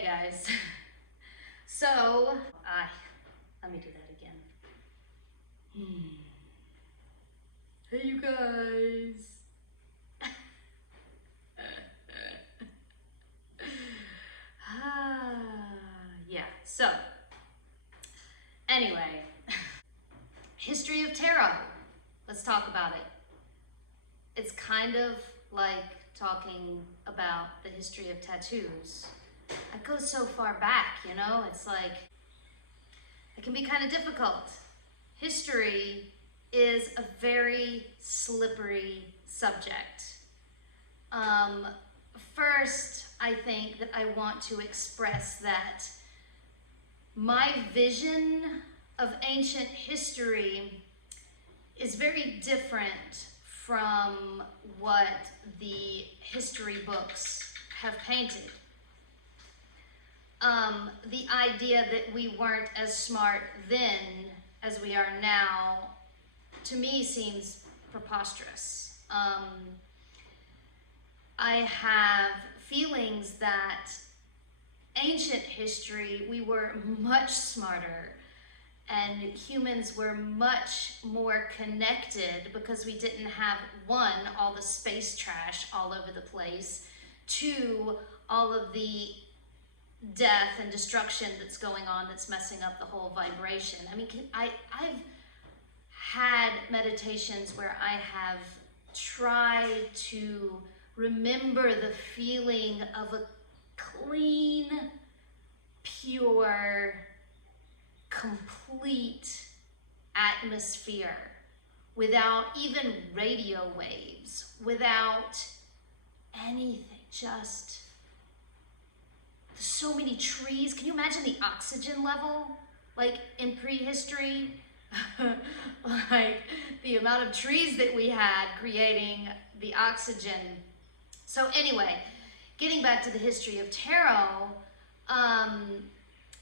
Hey guys. So, let me do that again. Hey you guys. Yeah, so, anyway, history of tarot. Let's talk about it. It's kind of like talking about the history of tattoos. It goes so far back, you know? It's like, it can be kind of difficult. History is a very slippery subject. First, I think that I want to express that my vision of ancient history is very different from what the history books have painted. The idea that we weren't as smart then as we are now, to me, seems preposterous. I have feelings that ancient history, we were much smarter and humans were much more connected because we didn't have, one, all the space trash all over the place, two, all of the death and destruction that's going on that's messing up the whole vibration. I mean, I've had meditations where I have tried to remember the feeling of a clean, pure, complete atmosphere without even radio waves, without anything, just so many trees. Can you imagine the oxygen level, like in prehistory? Like the amount of trees that we had creating the oxygen. So anyway, getting back to the history of tarot,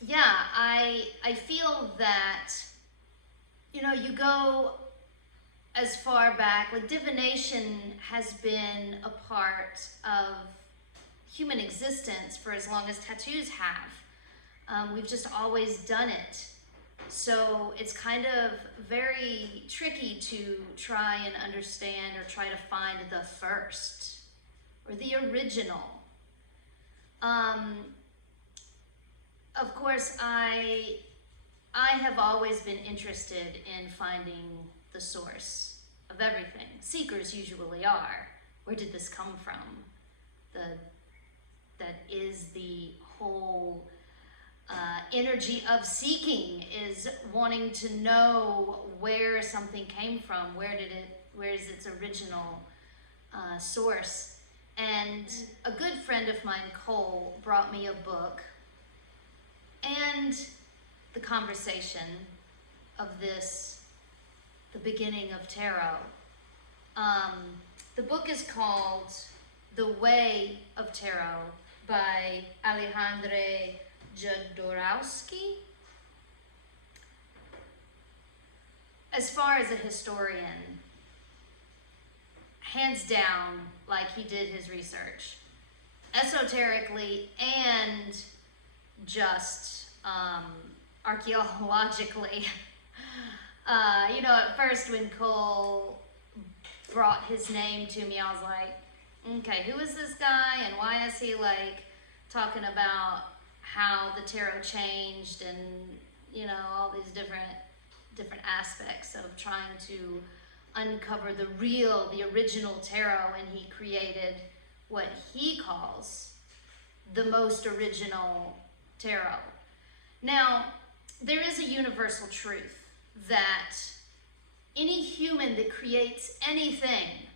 yeah, I feel that, you know, you go as far back, like divination has been a part of human existence for as long as tattoos have. We've just always done it. So it's kind of very tricky to try and understand or try to find the first or the original. Of course, I have always been interested in finding the source of everything. Seekers usually are. Where did this come from? That is the whole energy of seeking, is wanting to know where something came from, where is its original source. And a good friend of mine, Cole, brought me a book and the conversation of this, the beginning of tarot. The book is called The Way of Tarot by Alejandro Jodorowski. As far as a historian, hands down, like, he did his research esoterically and just archaeologically. You know, at first when Cole brought his name to me, I was like, okay, who is this guy and why is he like talking about how the tarot changed and, you know, all these different aspects of trying to uncover the original tarot, and he created what he calls the most original tarot. Now, there is a universal truth that any human that creates anything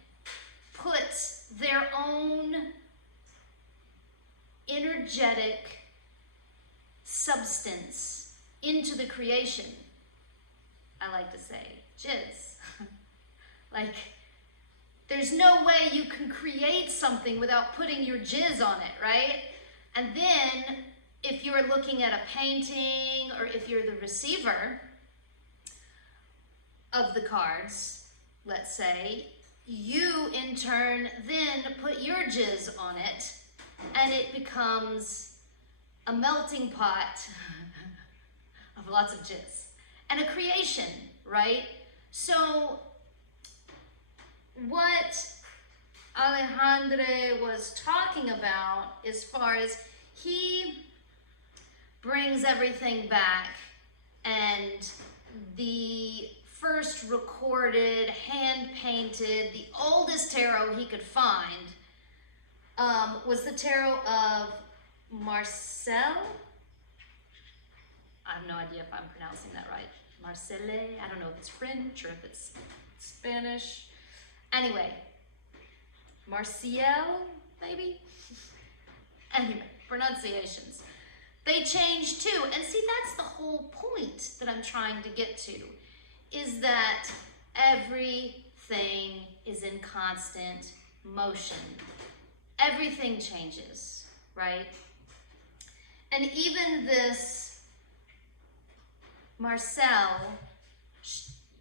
puts their own energetic substance into the creation. I like to say jizz. Like, there's no way you can create something without putting your jizz on it, right? And then if you're looking at a painting, or if you're the receiver of the cards, let's say, you in turn then put your jizz on it, and it becomes a melting pot of lots of jizz, and a creation, right? So what Alejandro was talking about, as far as he brings everything back, and the first recorded, hand-painted, the oldest tarot he could find was the tarot of Marseille. I have no idea if I'm pronouncing that right. Marseille, I don't know if it's French or if it's Spanish. Anyway, Marseille, maybe? Anyway, pronunciations. They change too. And see, that's the whole point that I'm trying to get to, is that everything is in constant motion. Everything changes, right? And even this Marseille,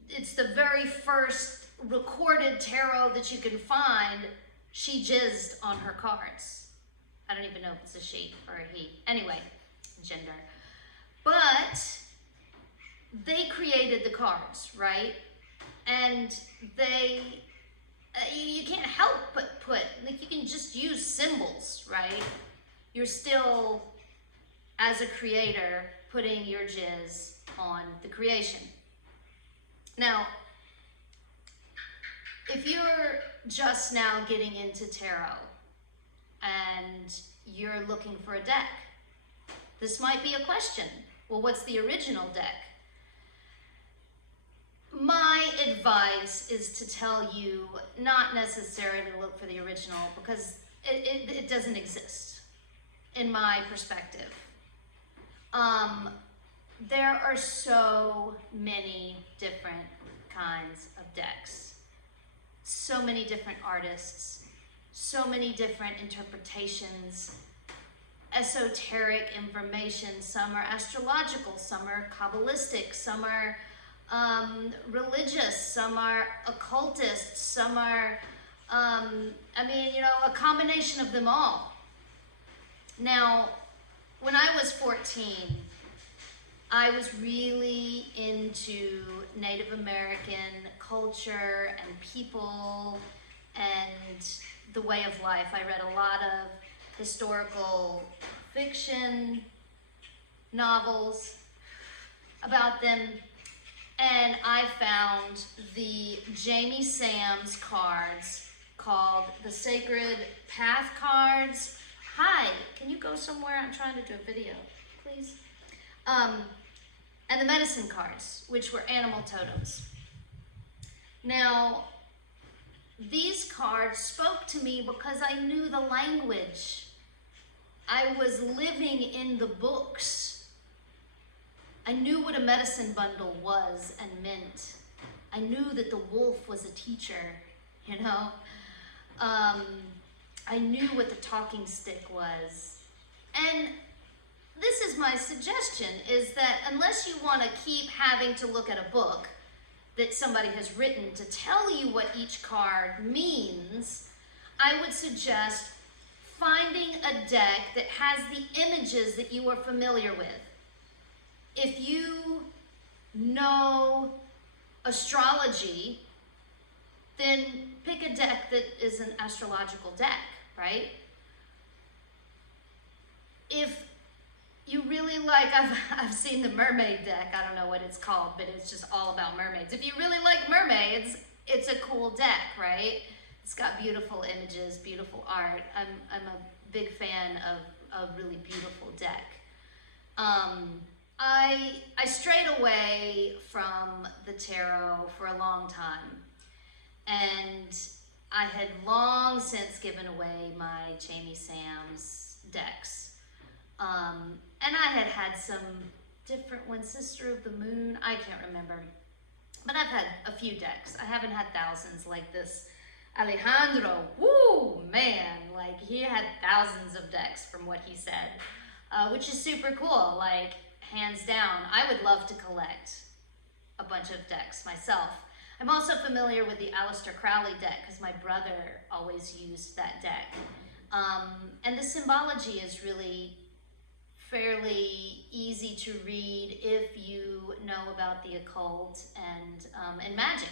it's the very first recorded tarot that you can find. She jizzed on her cards. I don't even know if it's a she or a he. Anyway, gender. But they created the cards, right? And they, you can't help but put, like, you can just use symbols, right? You're still, as a creator, putting your jizz on the creation. Now, if you're just now getting into tarot and you're looking for a deck, this might be a question. Well, what's the original deck? My advice is to tell you not necessarily look for the original, because it doesn't exist, in my perspective. There are so many different kinds of decks, so many different artists, so many different interpretations, esoteric information. Some are astrological, some are Kabbalistic, some are religious, some are occultist, some are, a combination of them all. Now, when I was 14, I was really into Native American culture and people and the way of life. I read a lot of historical fiction novels about them, and I found the Jamie Sams cards called the Sacred Path cards. Hi, can you go somewhere? I'm trying to do a video, please. And the medicine cards, which were animal totems. Now, these cards spoke to me because I knew the language. I was living in the books. I knew what a medicine bundle was and meant. I knew that the wolf was a teacher, you know? I knew what the talking stick was. And this is my suggestion, is that unless you want to keep having to look at a book that somebody has written to tell you what each card means, I would suggest finding a deck that has the images that you are familiar with. If you know astrology, then pick a deck that is an astrological deck, right? If you really like, I've seen the mermaid deck, I don't know what it's called, but it's just all about mermaids. If you really like mermaids, it's a cool deck, right? It's got beautiful images, beautiful art. I'm a big fan of a really beautiful deck. I strayed away from the tarot for a long time, and I had long since given away my Jamie Sams decks. And I had some different ones, Sister of the Moon, I can't remember. But I've had a few decks. I haven't had thousands like this Alejandro. Woo, man, like he had thousands of decks from what he said, which is super cool, like hands down. I would love to collect a bunch of decks myself. I'm also familiar with the Aleister Crowley deck because my brother always used that deck. And the symbology is really fairly easy to read if you know about the occult and magic.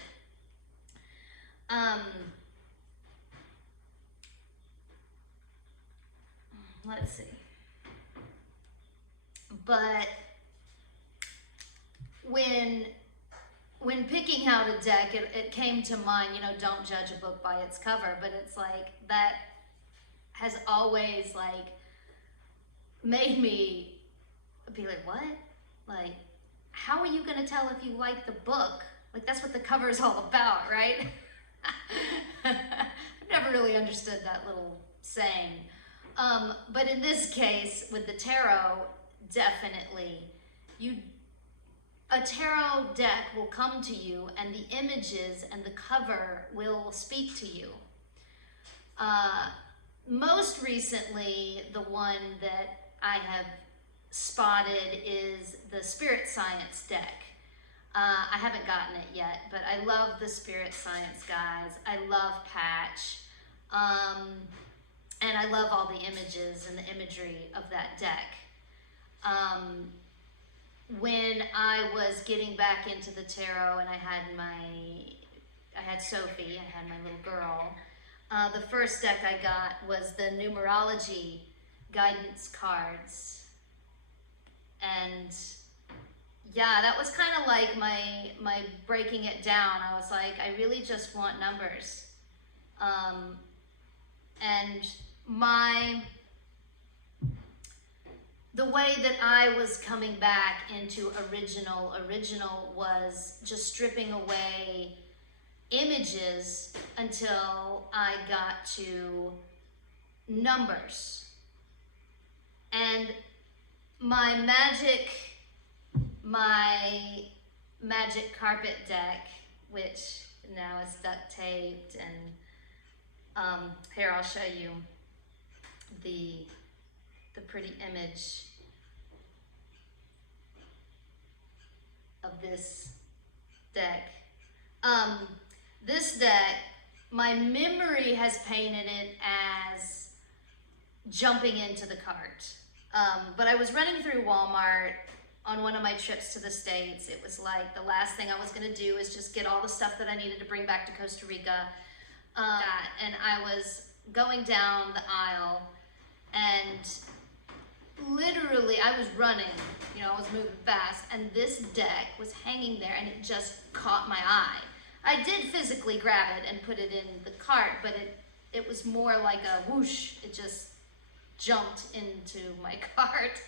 Let's see. But when picking out a deck, it came to mind, you know, don't judge a book by its cover, but it's like that has always like made me be like, what? Like, how are you gonna tell if you like the book? Like, that's what the cover is all about, right? I've never really understood that little saying. But in this case, with the tarot, definitely, a tarot deck will come to you and the images and the cover will speak to you. Most recently, the one that I have spotted is the Spirit Science deck. I haven't gotten it yet, but I love the Spirit Science guys. I love Patch. And I love all the images and the imagery of that deck. When I was getting back into the tarot and I had Sophie, I had my little girl, the first deck I got was the numerology guidance cards. And yeah, that was kind of like my breaking it down. I was like, I really just want numbers. And the way that I was coming back into original was just stripping away images until I got to numbers. And my magic carpet deck, which now is duct taped, and here I'll show you the pretty image of this deck. This deck, my memory has painted it as jumping into the cart. But I was running through Walmart on one of my trips to the States. It was like the last thing I was gonna do is just get all the stuff that I needed to bring back to Costa Rica. And I was going down the aisle and literally I was running, you know, I was moving fast, and this deck was hanging there and it just caught my eye. I did physically grab it and put it in the cart, but it was more like a whoosh. It just jumped into my cart.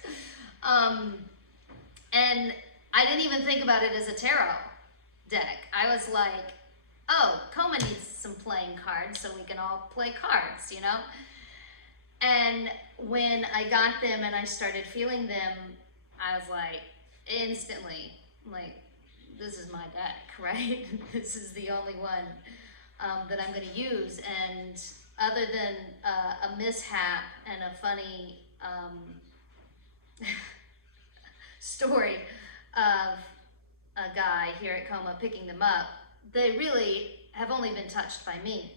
And I didn't even think about it as a tarot deck. I was like, oh, Coma needs some playing cards so we can all play cards, you know? And when I got them and I started feeling them, I was like, instantly, like, this is my deck, right? This is the only one that I'm gonna use. And other than a mishap and a funny story of a guy here at Coma picking them up, they really have only been touched by me.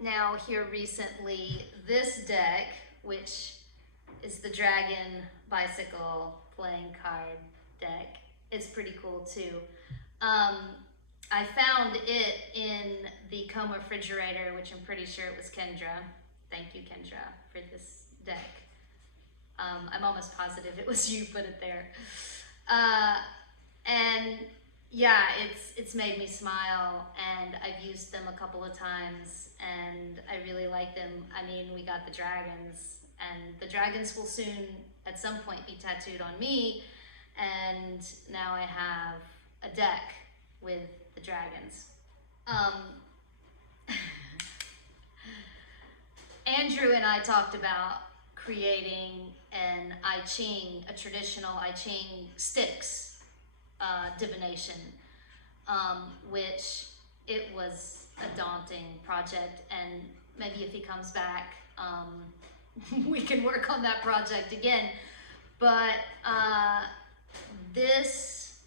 Now here recently, this deck, which is the Dragon Bicycle playing card deck, is pretty cool too. I found it in the Coma refrigerator, which I'm pretty sure it was Kendra. Thank you, Kendra, for this deck. I'm almost positive it was you put it there. And yeah, it's made me smile, and I've used them a couple of times, and I really like them. I mean, we got the dragons, and the dragons will soon, at some point, be tattooed on me, and now I have a deck with the dragons. Andrew and I talked about creating an I Ching, a traditional I Ching sticks divination, which it was a daunting project, and maybe if he comes back, we can work on that project again. But this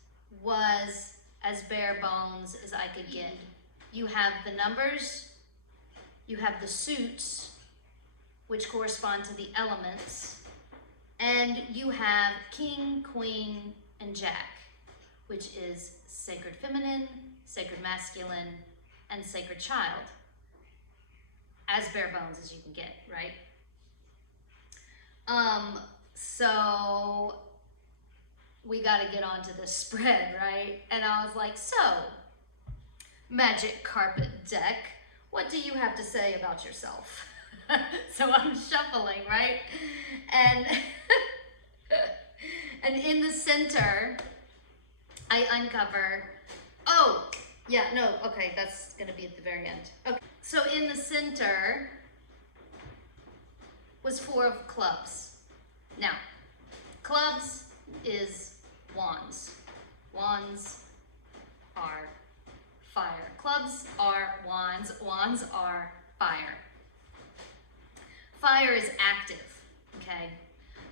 was as bare bones as I could get. You have the numbers, you have the suits, which correspond to the elements. And you have King, Queen, and Jack, which is sacred feminine, sacred masculine, and sacred child. As bare bones as you can get, right? So we got to get onto the spread, right? And I was like, so, magic carpet deck, what do you have to say about yourself? So I'm shuffling, right? And and in the center, I uncover, oh, yeah, no, okay, that's gonna be at the very end. Okay, so in the center was 4 of clubs. Now, clubs is wands. Wands are fire. Clubs are wands. Wands are fire. Fire is active, okay?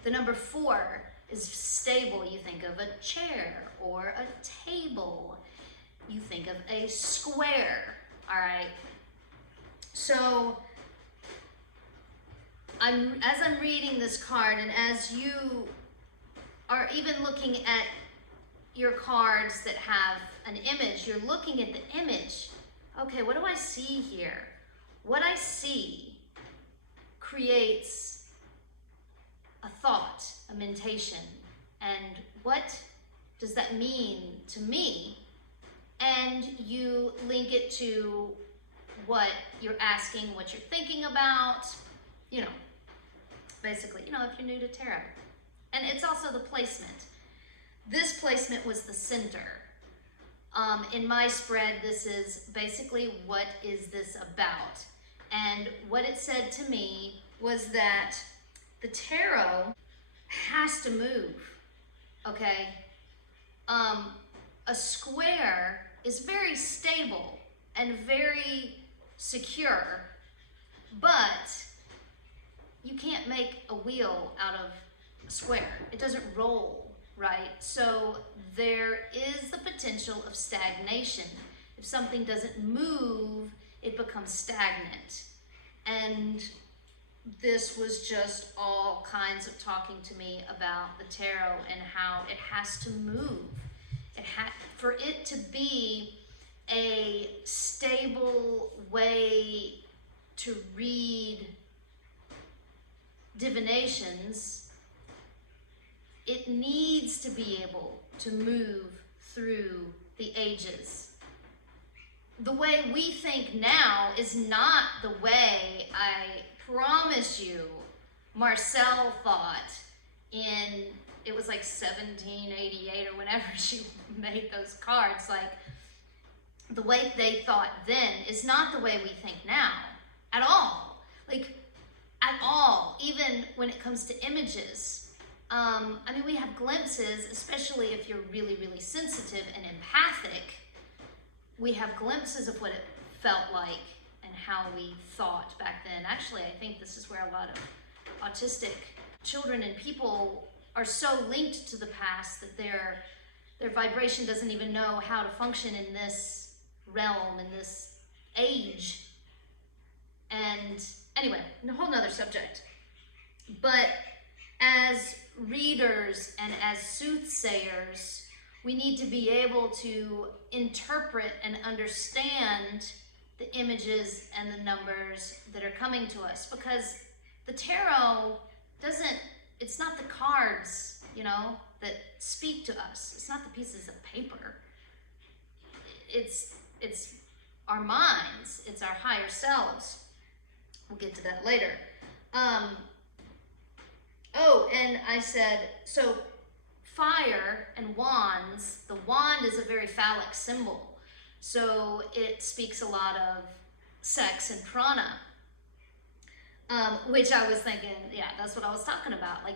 The number 4 is stable. You think of a chair or a table. You think of a square, all right? So, as I'm reading this card, and as you are even looking at your cards that have an image, you're looking at the image. Okay, what do I see here? What I see creates a thought, a mentation. And what does that mean to me? And you link it to what you're asking, what you're thinking about, you know, basically, you know, if you're new to tarot. And it's also the placement. This placement was the center. In my spread, this is basically what is this about? And what it said to me was that the tarot has to move, okay? A square is very stable and very secure, but you can't make a wheel out of a square. It doesn't roll, right? So there is the potential of stagnation. If something doesn't move, it becomes stagnant. And this was just all kinds of talking to me about the tarot and how it has to move. For it to be a stable way to read divinations, it needs to be able to move through the ages. The way we think now is not the way, I promise you, Marseille thought in, it was like 1788 or whenever she made those cards. Like, the way they thought then is not the way we think now at all. Like, at all, even when it comes to images. I mean, we have glimpses, especially if you're really, really sensitive and empathic. We have glimpses of what it felt like and how we thought back then. Actually, I think this is where a lot of autistic children and people are so linked to the past that their vibration doesn't even know how to function in this realm, in this age. And anyway, a whole nother subject. But as readers and as soothsayers, we need to be able to interpret and understand the images and the numbers that are coming to us, because the tarot doesn't, it's not the cards, you know, that speak to us. It's not the pieces of paper. It's our minds, it's our higher selves. We'll get to that later. Oh, and I said, so fire and wands, the wand is a very phallic symbol. So it speaks a lot of sex and prana, which I was thinking, yeah, that's what I was talking about. Like,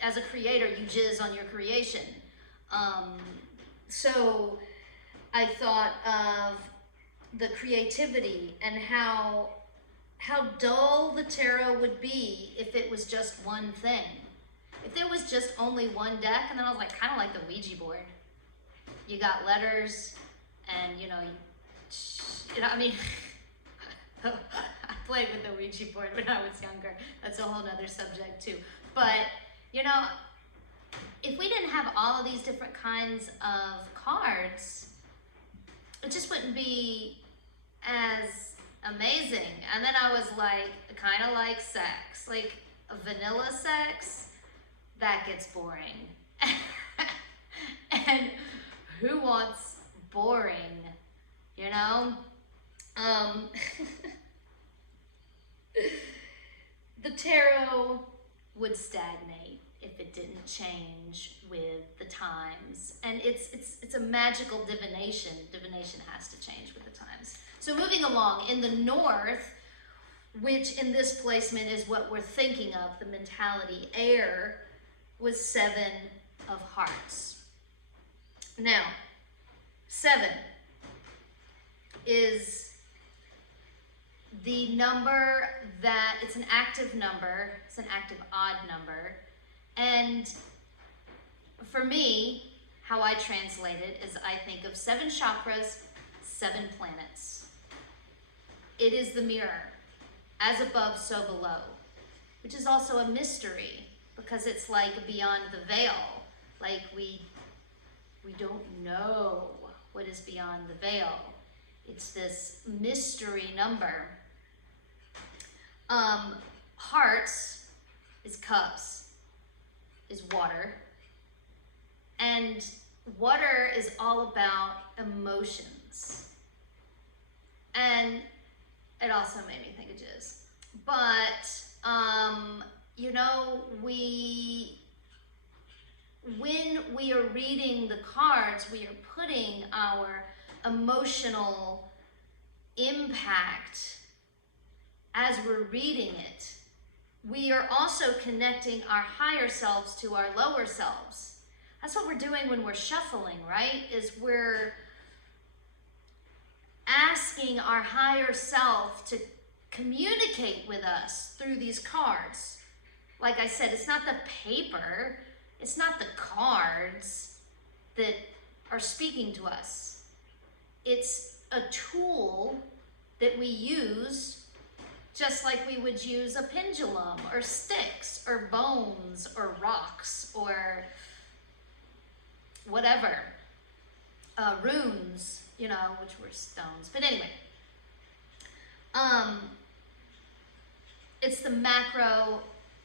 as a creator, you jizz on your creation. So I thought of the creativity and how dull the tarot would be if it was just one thing. If there was just only one deck, and then I was like, kind of like the Ouija board. You got letters, and I mean, played with the Ouija board when I was younger. That's a whole nother subject too. But, you know, if we didn't have all of these different kinds of cards, it just wouldn't be as amazing. And then I was like, kind of like sex, like a vanilla sex, that gets boring. And who wants boring, you know? The tarot would stagnate if it didn't change with the times. And it's a magical divination. Divination has to change with the times. So moving along, in the north, which in this placement is what we're thinking of, the mentality, air was 7 of hearts. Now, 7 is the number that, it's an active number, it's an active odd number. And for me, how I translate it is I think of 7 chakras, 7 planets. It is the mirror, as above, so below, which is also a mystery because it's like beyond the veil. Like we don't know what is beyond the veil. It's this mystery number. Hearts is cups, is water. And water is all about emotions. And it also made me think of jizz. But, you know, when we are reading the cards, we are putting our emotional impact as we're reading it. We are also connecting our higher selves to our lower selves. That's what we're doing when we're shuffling, right? Is we're asking our higher self to communicate with us through these cards. Like I said, it's not the paper, it's not the cards that are speaking to us. It's a tool that we use just like we would use a pendulum or sticks or bones or rocks or whatever, runes, you know, which were stones. But anyway, it's the macro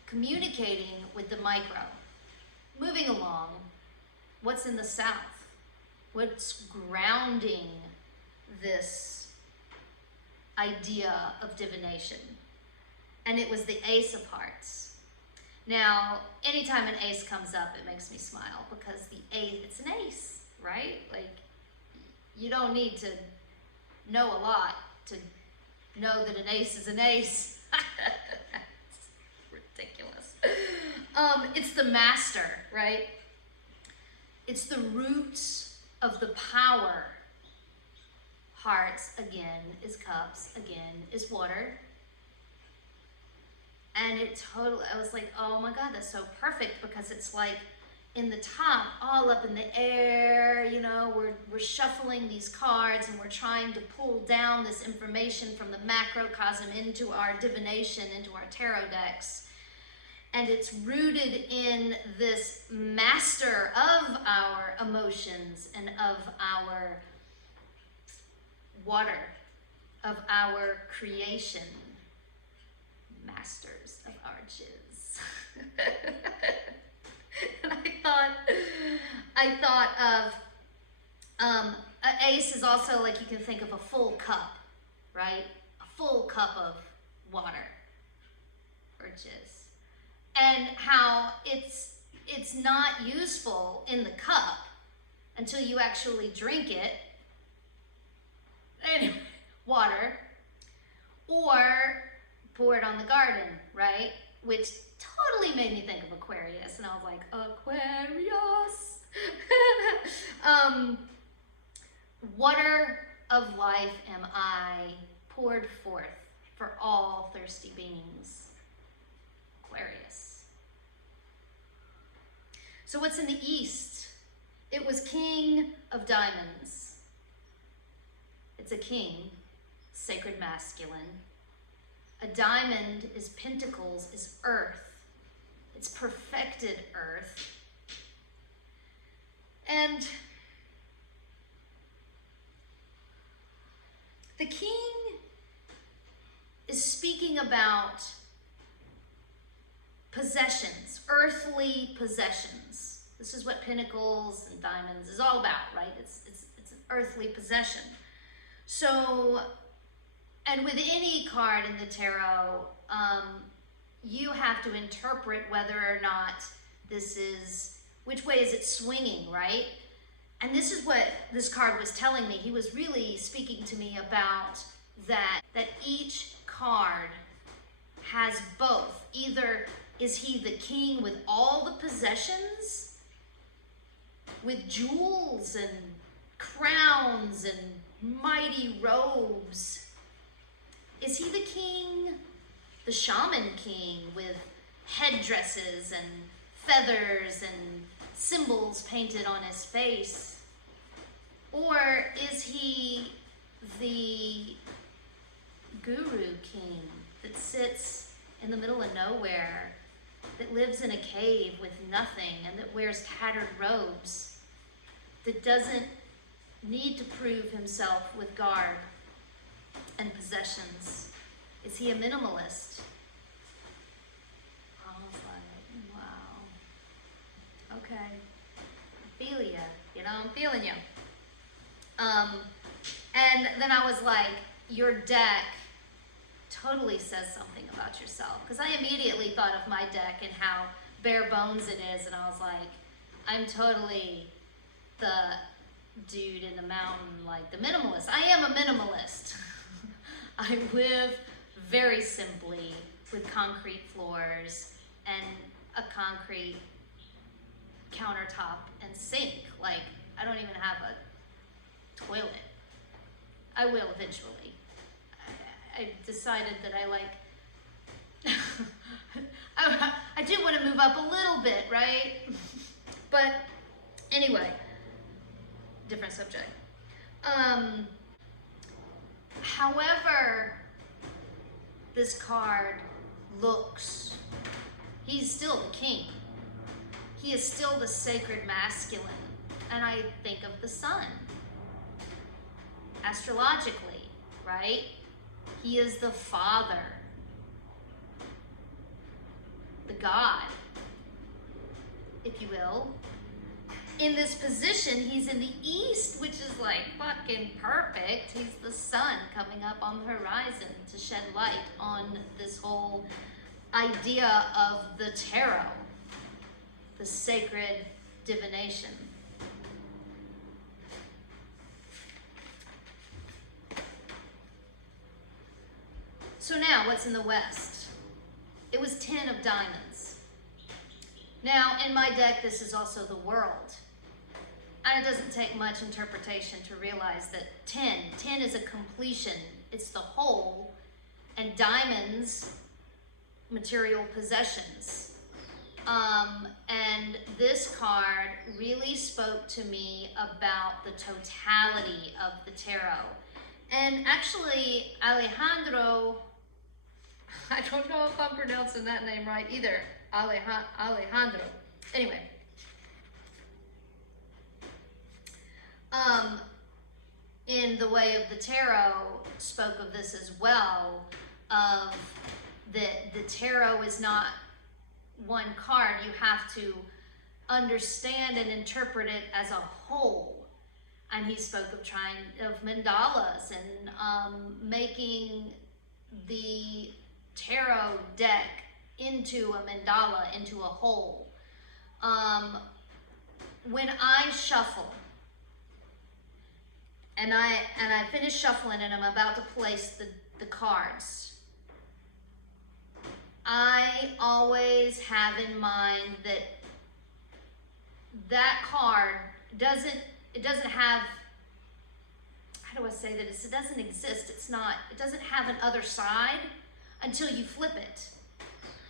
communicating with the micro. Moving along, what's in the south? What's grounding this idea of divination? And it was the Ace of Hearts. Now, anytime an ace comes up, it makes me smile because it's an ace, right? Like, you don't need to know a lot to know that an ace is an ace. It's ridiculous. It's the master, right? It's the roots of the power. Hearts, again, is cups, again, is water. And it totally, I was like, oh my God, that's so perfect because it's like in the top, all up in the air, you know, we're shuffling these cards and we're trying to pull down this information from the macrocosm into our divination, into our tarot decks. And it's rooted in this master of our emotions and of our water, of our creation, masters of our jizz. And I thought of an ace is also like, you can think of a full cup, right? A full cup of water or jizz. And how it's not useful in the cup until you actually drink it. Anyway, water, or pour it on the garden, right? Which totally made me think of Aquarius, and I was like, Aquarius. Water of life am I, poured forth for all thirsty beings. Aquarius. So what's in the east? It was King of Diamonds. It's a king, sacred masculine. A diamond is pentacles, is earth. It's perfected earth. And the king is speaking about possessions, earthly possessions. This is what pentacles and diamonds is all about, right? It's an earthly possession. So, and with any card in the tarot, you have to interpret whether or not this is, which way is it swinging, right? And this is what this card was telling me. He was really speaking to me about that each card has both. Either is he the king with all the possessions, with jewels and crowns and mighty robes? Is he the king, the shaman king, with headdresses and feathers and symbols painted on his face? Or is he the guru king that sits in the middle of nowhere, that lives in a cave with nothing and that wears tattered robes, that doesn't need to prove himself with garb and possessions? Is he a minimalist? I was like, wow, okay, I feel ya, you know, I'm feeling you. And then I was like, your deck totally says something about yourself, because I immediately thought of my deck and how bare bones it is, and I was like, I'm totally the dude in the mountain, like the minimalist. I am a minimalist. I live very simply with concrete floors and a concrete countertop and sink. Like, I don't even have a toilet. I will eventually. I decided that I like, I do want to move up a little bit, right? But anyway, different subject. However this card looks, he's still the king. He is still the sacred masculine. And I think of the sun, astrologically, right? He is the father, the god, if you will. In this position, he's in the east, which is like fucking perfect. He's the sun coming up on the horizon to shed light on this whole idea of the tarot, the sacred divination. So now, what's in the west? It was 10 of diamonds. Now, in my deck, this is also the world. And it doesn't take much interpretation to realize that 10 is a completion. It's the whole. And diamonds, material possessions. And this card really spoke to me about the totality of the tarot. And actually, Alejandro, I don't know if I'm pronouncing that name right either. Alejandro. Anyway. In the Way of the Tarot spoke of this as well, of that the tarot is not one card. You have to understand and interpret it as a whole. And he spoke of mandalas and making the tarot deck into a mandala, into a whole. When I shuffle, and I finish shuffling and I'm about to place the cards, I always have in mind that card doesn't have, how do I say that? It doesn't exist. It doesn't have an other side until you flip it.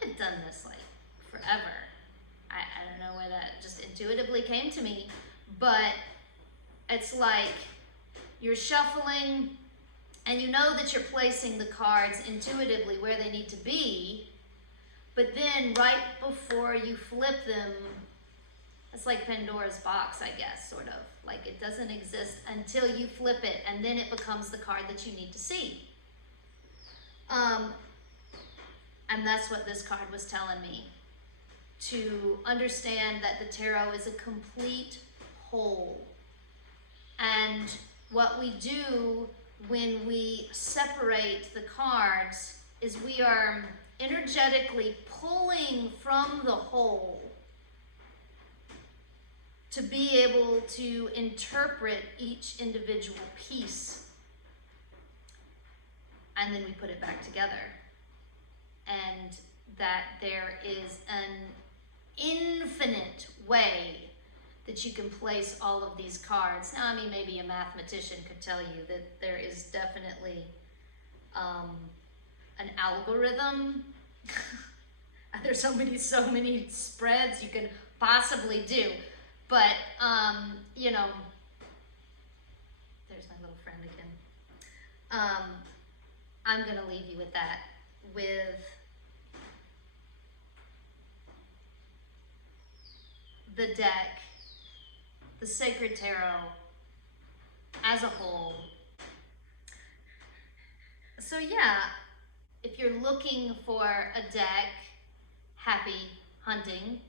I've done this like forever. I don't know where that just intuitively came to me, but it's like you're shuffling and you know that you're placing the cards intuitively where they need to be, but then right before you flip them, it's like Pandora's box, I guess, sort of. Like it doesn't exist until you flip it, and then it becomes the card that you need to see. And that's what this card was telling me. To understand that the tarot is a complete whole. And what we do when we separate the cards is we are energetically pulling from the whole to be able to interpret each individual piece. And then we put it back together. And that there is an infinite way that you can place all of these cards. Now, I mean, maybe a mathematician could tell you that there is definitely an algorithm. There's so many spreads you can possibly do. But, you know, there's my little friend again. I'm gonna leave you with that, with the deck, the Sacred Tarot as a whole. So yeah, if you're looking for a deck, happy hunting.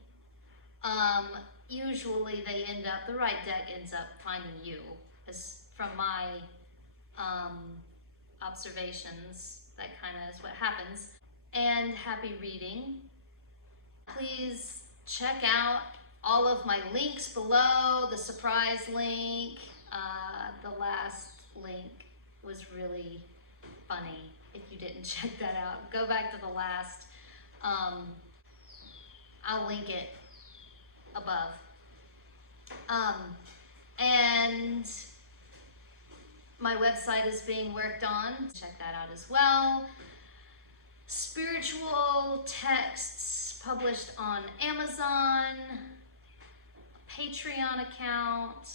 Usually they end up, the right deck ends up finding you, as from my observations, that kind of is what happens. And happy reading. Please check out all of my links below, the surprise link, the last link was really funny. If you didn't check that out, go back to the last. I'll link it above. And my website is being worked on. Check that out as well. Spiritual texts published on Amazon, a Patreon account,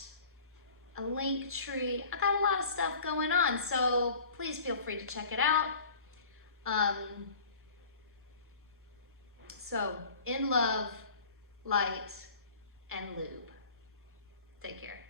a link tree. I got a lot of stuff going on, so please feel free to check it out. So, in love, light, and lube. Take care.